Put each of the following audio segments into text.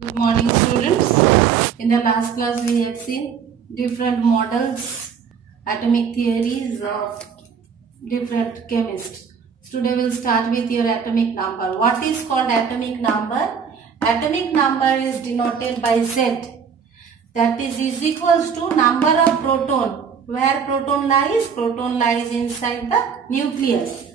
Good morning, students. In the last class we have seen different models, atomic theories of different chemists. Today we will start with your atomic number. What is called atomic number? Atomic number is denoted by Z. That is equals to number of proton. Where proton lies? Proton lies inside the nucleus.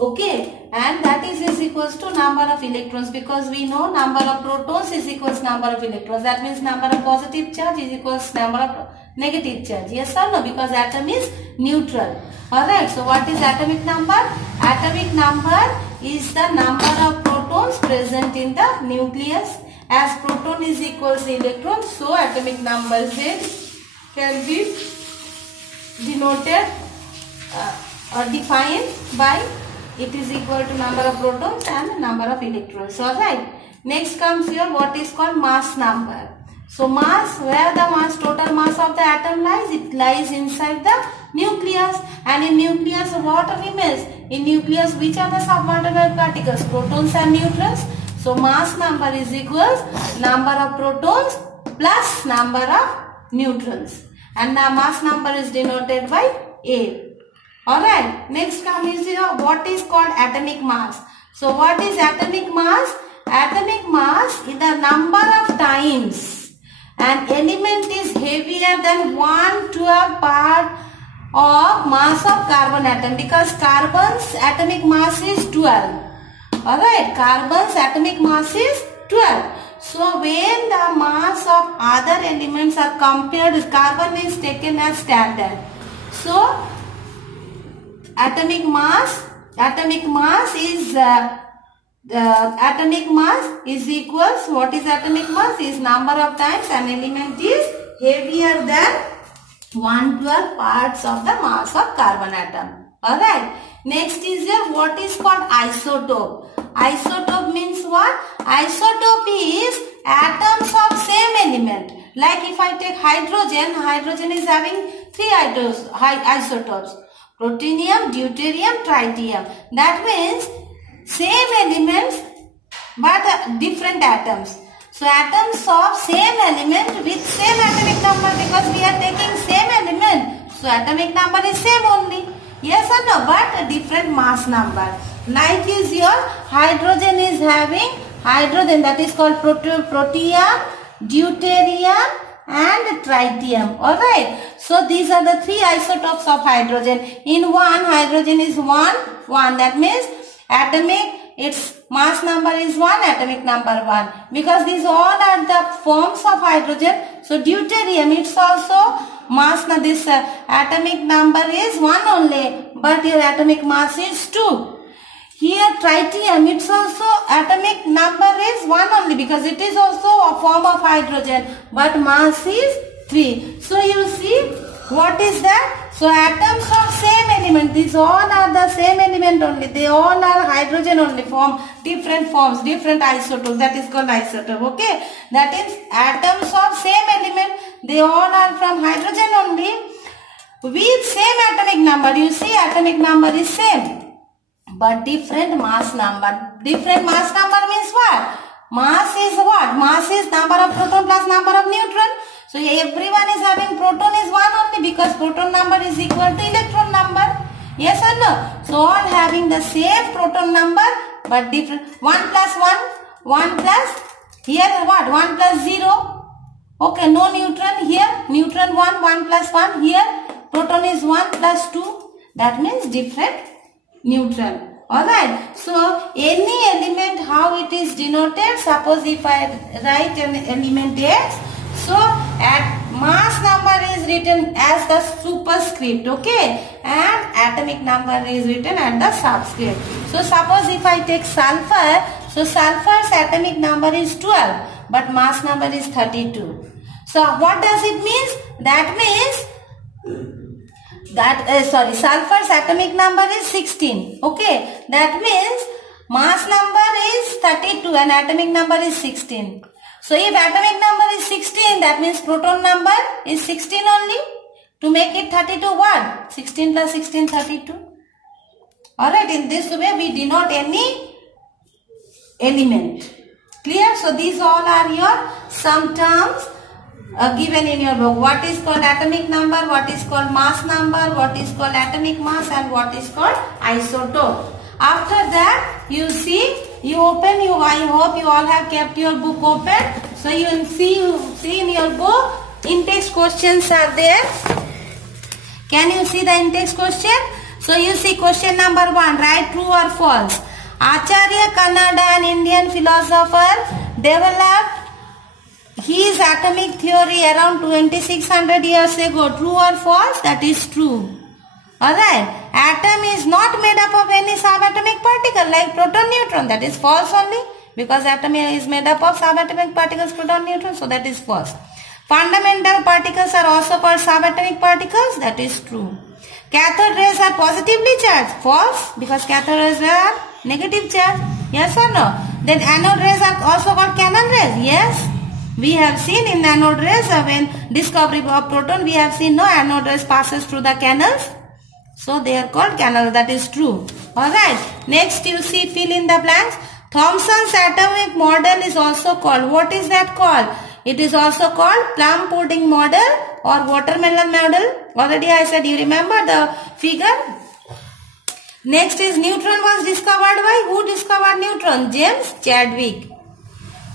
Okay, and that is equals to number of electrons, because we know number of protons is equals number of electrons. That means number of positive charge is equals number of negative charge. Yes or no? Because atom is neutral. Alright, so what is atomic number? Atomic number is the number of protons present in the nucleus. As proton is equals electron, so atomic number can be denoted or defined by it is equal to number of protons and number of electrons. Alright. Next comes here what is called mass number. So mass, where the mass, total mass of the atom lies? It lies inside the nucleus. And in nucleus what remains? In nucleus which are the subatomic particles? Protons and neutrons. So mass number is equals number of protons plus number of neutrons. And the mass number is denoted by A. Alright, next comes here what is called atomic mass. So what is atomic mass? Atomic mass is the number of times an element is heavier than 1/12 part of mass of carbon atom, because carbon's atomic mass is 12. Alright, carbon's atomic mass is 12. So when the mass of other elements are compared, carbon is taken as standard. So atomic mass is equals, what is atomic mass? Is number of times an element is heavier than 1/12 parts of the mass of carbon atom. Alright. Next is here what is called isotope. Isotope means what? Isotope is atoms of same element. Like if I take hydrogen is having three isotopes. Protonium, deuterium, tritium. That means same elements but different atoms. So atoms of same element with same atomic number, because we are taking same element. So atomic number is same only. Yes or no? But a different mass number. Like is your hydrogen is having hydrogen, that is called protium, deuterium and tritium. Alright. So these are the three isotopes of hydrogen. In one, hydrogen is 1. That means its mass number is 1, atomic number 1. Because these all are the forms of hydrogen. So deuterium, it's also this atomic number is 1 only, but your atomic mass is 2. Here tritium, it's also atomic number is 1 only, because it is also a form of hydrogen, but mass is 3. So you see what is that? So atoms of same element, these all are the same element only. They all are hydrogen only, form different forms, different isotopes. That is called isotope. Okay, that is atoms of same element. They all are from hydrogen only with same atomic number. You see, atomic number is same, but different mass number. Different mass number means what? Mass is what? Mass is number of proton plus number of neutron. So everyone is having proton is 1 only, because proton number is equal to electron number. Yes or no? So all having the same proton number but different. 1 plus 1 plus here what? 1 plus 0. Okay, no neutron here. Neutron 1 plus 1 here. Proton is 1 plus 2. That means different neutron. Alright, so any element, how it is denoted? Suppose if I write an element X, so at mass number is written as the superscript, okay, and atomic number is written at the subscript. So suppose if I take sulfur, so sulfur's atomic number is 12, but mass number is 32. So what does it mean? That means sulfur's atomic number is 16. Okay, that means mass number is 32 and atomic number is 16. So if atomic number is 16, that means proton number is 16 only. To make it 32, what? 16 plus 16, 32. Alright, in this way we denote any element. Clear? So these all are your some terms given in your book. What is called atomic number, what is called mass number, what is called atomic mass, and what is called isotope. After that, you see, you open, I hope you all have kept your book open. So you will see in your book, in-text questions are there. Can you see the in-text question? So you see question number 1, write true or false. Acharya Kannada, an Indian philosopher, developed his atomic theory around 2600 years ago. True or false? That is true. Alright. Atom is not made up of any subatomic particle like proton, neutron. That is false only, because atom is made up of subatomic particles, proton, neutron. So that is false. Fundamental particles are also called subatomic particles. That is true. Cathode rays are positively charged. False, because cathode rays are negative charge. Yes or no? Then anode rays are also called cannon rays. Yes. We have seen in anode rays, when discovery of proton, we have seen no anode rays passes through the canals. So they are called canals. That is true. Alright. Next you see, fill in the blanks. Thomson's atomic model is also called. What is that called? It is also called plum pudding model or watermelon model. Already I said, you remember the figure? Next is neutron was discovered by, who discovered neutron? James Chadwick.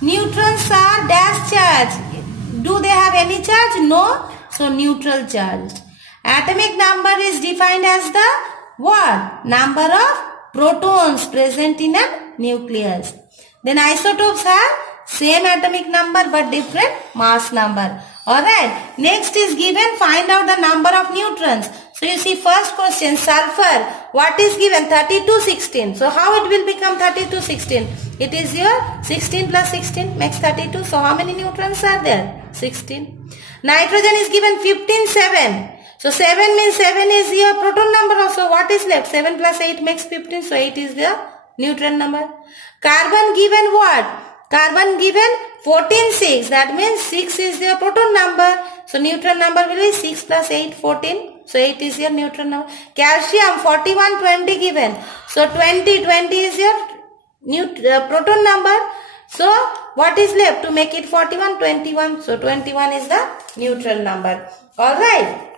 Neutrons are dash charged. Do they have any charge? No. So neutral charged. Atomic number is defined as the what? Number of protons present in a nucleus. Then isotopes have same atomic number but different mass number. Alright. Next is given, find out the number of neutrons. So you see first question, sulfur. What is given? 3216. So how it will become 3216? It is your 16 plus 16 makes 32. So how many neutrons are there? 16. Nitrogen is given 15,7. So 7 means 7 is your proton number. So what is left? 7 plus 8 makes 15. So 8 is the neutron number. Carbon given what? Carbon given 14,6. That means 6 is your proton number. So neutron number will be 6 plus 8, 14. So 8 is your neutron number. Calcium 4120 given. So 20 is your proton number. So what is left to make it 41? 21. So 21 is the neutron number. Alright.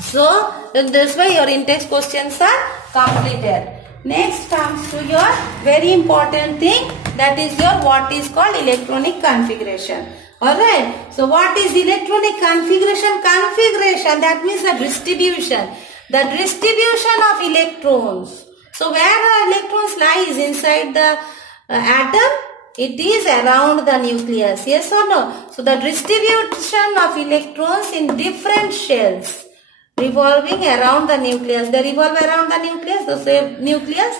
So in this way your in-text questions are completed. Next comes to your very important thing, that is your what is called electronic configuration. Alright. So what is electronic configuration? Configuration, that means the distribution. The distribution of electrons. So where the electrons lies inside the atom? It is around the nucleus. Yes or no? So the distribution of electrons in different shells revolving around the nucleus. They revolve around the nucleus, the same nucleus.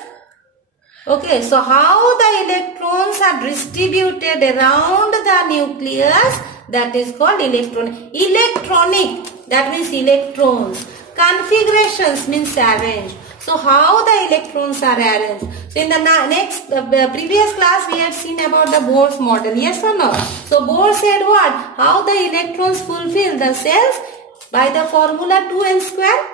Okay, so how the electrons are distributed around the nucleus, that is called electronic. Electronic, that means electrons. Configurations means arranged. So how the electrons are arranged. So in the previous class we had seen about the Bohr's model. Yes or no? So Bohr said what? How the electrons fulfill the cells? By the formula 2n square.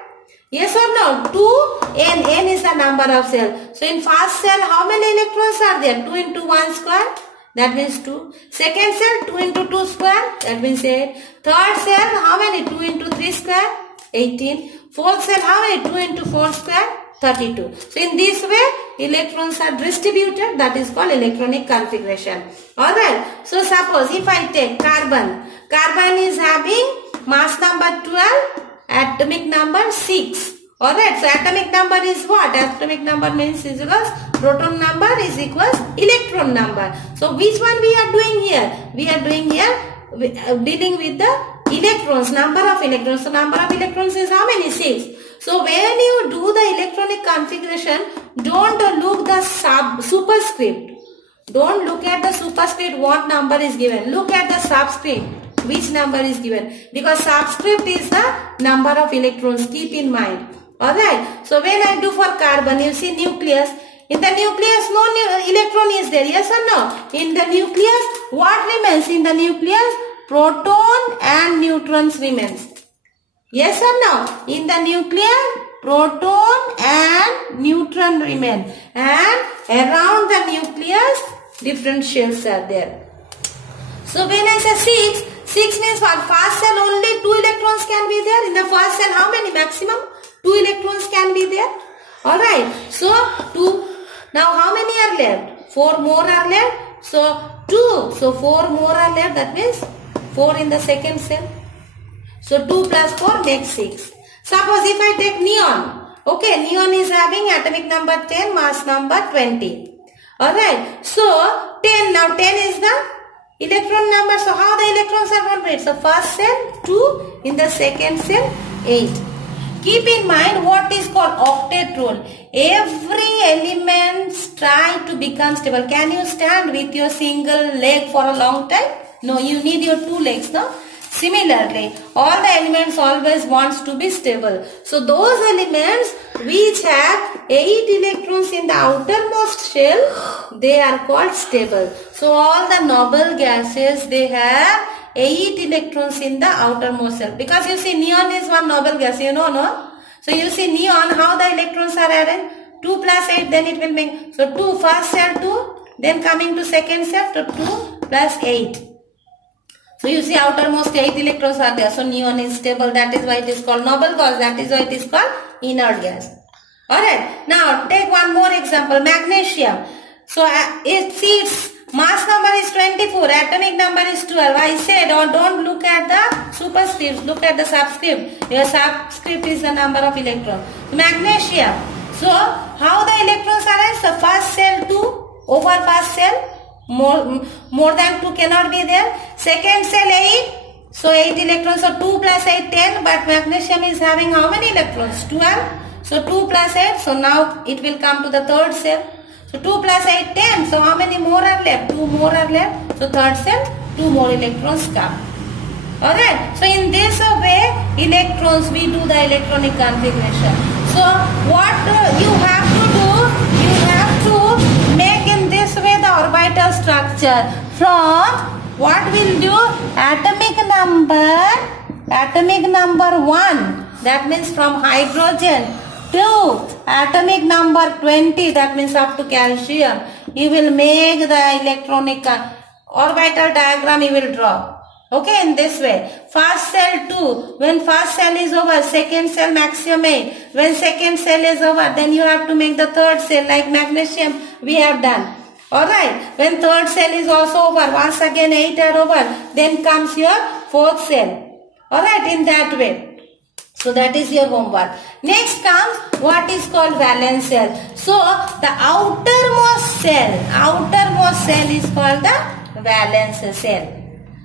Yes or no? 2n. N is the number of cells. So in first cell, how many electrons are there? 2 into 1 square. That means 2. Second cell, 2 into 2 square. That means 8. Third cell, how many? 2 into 3 square. 18. Fourth cell, how many? 2 into 4 square. 32. So in this way, electrons are distributed. That is called electronic configuration. Alright. So suppose if I take carbon. Carbon is having mass number 12, atomic number 6. Alright, so atomic number is what? Atomic number means is equals proton number is equals electron number. So which one we are doing here? We are doing here dealing with the electrons, number of electrons. So number of electrons is how many? 6. So when you do the electronic configuration, don't look the superscript. Don't look at the superscript what number is given. Look at the subscript. Which number is given, because subscript is the number of electrons. Keep in mind. Alright. So when I do for carbon, you see nucleus. In the nucleus, no electron is there. Yes or no? In the nucleus, what remains? In the nucleus, proton and neutrons remains. Yes or no? In the nucleus, proton and neutron remain. And around the nucleus, different shells are there. So when I say 6 means for first cell only 2 electrons can be there. In the first cell how many? Maximum 2 electrons can be there. Alright. So 2. Now how many are left? 4 more are left. So 2. So 4 more are left. That means 4 in the second cell. So 2 plus 4 makes 6. Suppose if I take neon. Okay, neon is having atomic number 10, mass number 20. Alright. So 10. Now 10 is the electron number. So how the electrons are completed? So first cell 2, in the second cell 8. Keep in mind what is called octet rule. Every element try to become stable. Can you stand with your single leg for a long time? No, you need your 2 legs, no? Similarly, all the elements always wants to be stable. So those elements which have 8 electrons in the outermost shell, they are called stable. So all the noble gases, they have 8 electrons in the outermost shell. Because you see neon is one noble gas, you know, no? So you see neon, how the electrons are added? 2 plus 8, then it will make, so 2, first cell 2, then coming to second cell, to 2 plus 8. So you see outermost 8 electrons are there. So neon is stable. That is why it is called noble gas. That is why it is called inert gas. Alright. Now take one more example. Magnesium. So its mass number is 24. Atomic number is 12. I said don't look at the superscripts. Look at the subscript. Your subscript is the number of electrons. Magnesium. So how the electrons are arranged? So first cell 2 over first cell. More than 2 cannot be there. Second cell 8. So 8 electrons. So 2 plus 8 10. But magnesium is having how many electrons? 12. So 2 plus 8. So now it will come to the third cell. So 2 plus 8 10. So how many more are left? 2 more are left. So third cell 2 more electrons come. Alright. So in this way electrons, we do the electronic configuration. So what you have to do? You have to make in this way the orbital structure. From what will do? Atomic number 1. That means from hydrogen to atomic number 20. That means up to calcium. You will make the electronic orbital diagram. You will draw. Okay, in this way. First cell 2. When first cell is over, second cell maximum 8. When second cell is over, then you have to make the third cell like magnesium we have done. Alright. When third cell is also over, once again 8 are over, then comes your fourth cell. Alright, in that way. So that is your homework. Next comes what is called valence cell. So the outermost cell is called the valence cell.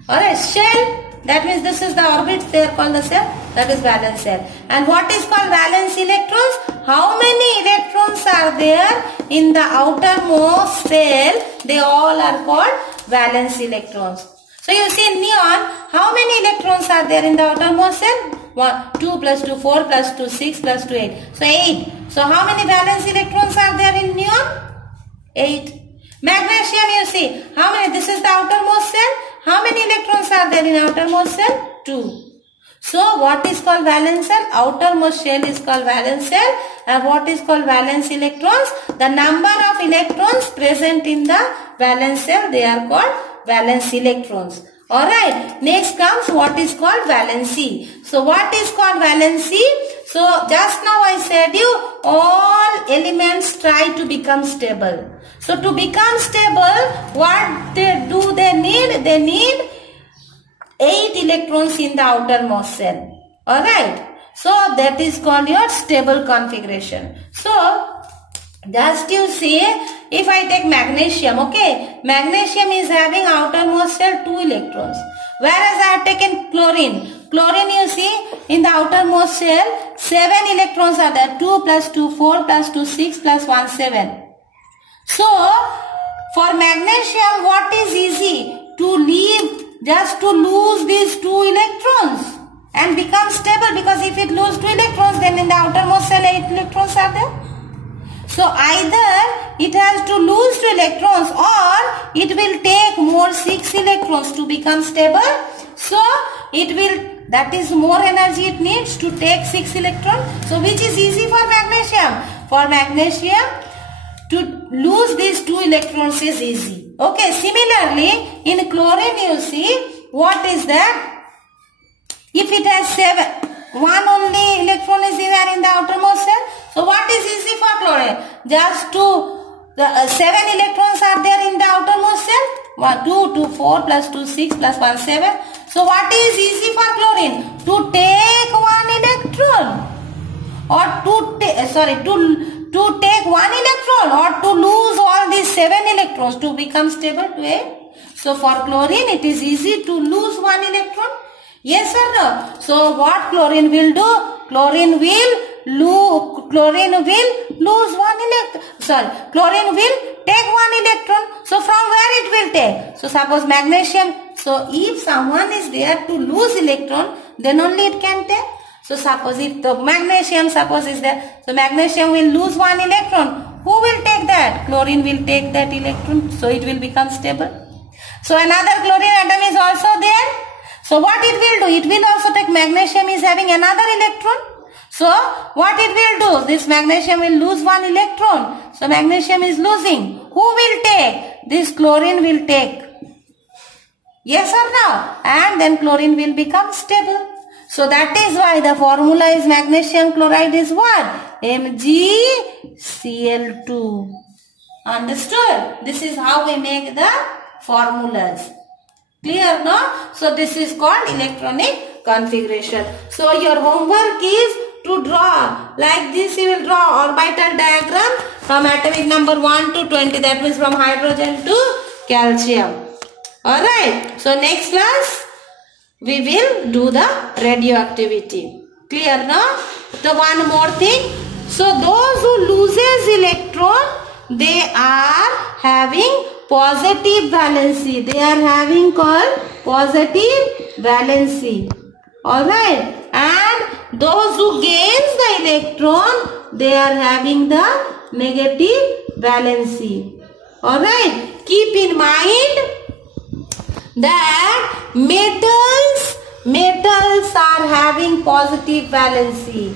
Alright, shell, that means this is the orbit, they are called the cell, that is valence cell. And what is called valence electrons? How many electrons are there in the outermost cell? They all are called valence electrons. So you see in neon, how many electrons are there in the outermost cell? 1, 2 plus 2, 4 plus 2, 6 plus 2, 8. So 8. So how many valence electrons are there in neon? 8. Magnesium, you see, how many? This is the outermost cell. How many electrons are there in outermost cell? 2. So what is called valence cell? Outermost shell is called valence cell. And what is called valence electrons? The number of electrons present in the valence cell, they are called valence electrons. Alright, next comes what is called valency. So what is called valency? So just now I said you, all elements try to become stable. So to become stable, what they need? They need 8 electrons in the outermost cell. Alright, so that is called your stable configuration. So just you see, if I take magnesium, okay, magnesium is having outermost cell 2 electrons. Whereas I have taken chlorine. Chlorine, you see, in the outermost shell, 7 electrons are there. 2 plus 2, 4 plus 2, 6 plus 1, 7. So, for magnesium, what is easy? To leave, just to lose these 2 electrons and become stable, because if it loses 2 electrons, then in the outermost cell 8 electrons are there. So either it has to lose 2 electrons or it will take more 6 electrons to become stable. So it will, that is more energy it needs to take 6 electrons. So which is easy for magnesium? For magnesium, to lose these 2 electrons is easy. Okay, similarly, in chlorine you see, what is that? If it has 7, one only electron is there in the outermost shell. So what is easy for chlorine? Just 7 electrons are there in the outermost shell. 1, 2, 2, 4 plus 2, 6 plus 1, 7. So what is easy for chlorine? To take one electron, or to take one electron, or to lose all these 7 electrons to become stable to 8. So for chlorine it is easy to lose one electron. Yes or no? So what chlorine will do? Chlorine will lose one electron. Chlorine will take one electron. So from where it will take? So suppose magnesium. So if someone is there to lose electron, then only it can take. So suppose if the magnesium is there, so magnesium will lose one electron. Who will take that? Chlorine will take that electron. So it will become stable. So another chlorine atom is also there. So what it will do? It will also take, magnesium is having another electron. So what it will do? This magnesium will lose one electron. So magnesium is losing. Who will take? This chlorine will take. Yes or no? And then chlorine will become stable. So that is why the formula is magnesium chloride is what? MgCl2. Understood? This is how we make the formulas. Clear, no? So this is called electronic configuration. So your homework is to draw. Like this you will draw orbital diagram from atomic number 1 to 20. That means from hydrogen to calcium. Alright. So next class we will do the radioactivity. Clear, no? So one more thing. So those who loses electron, they are having positive valency. They are having called positive valency. Alright. And those who gains the electron, they are having the negative valency. Alright. Keep in mind that metals are having positive valency.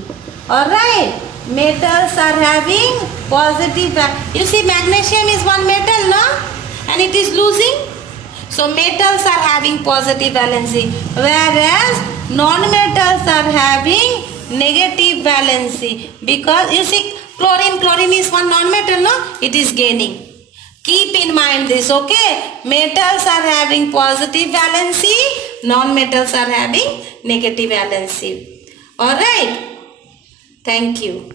Alright. Metals are having positive valency. You see, magnesium is one metal, no? And it is losing. So metals are having positive valency, whereas non-metals are having negative valency. Because you see, chlorine is one non-metal, no? It is gaining. Keep in mind this, okay? Metals are having positive valency, non-metals are having negative valency. Alright? Thank you.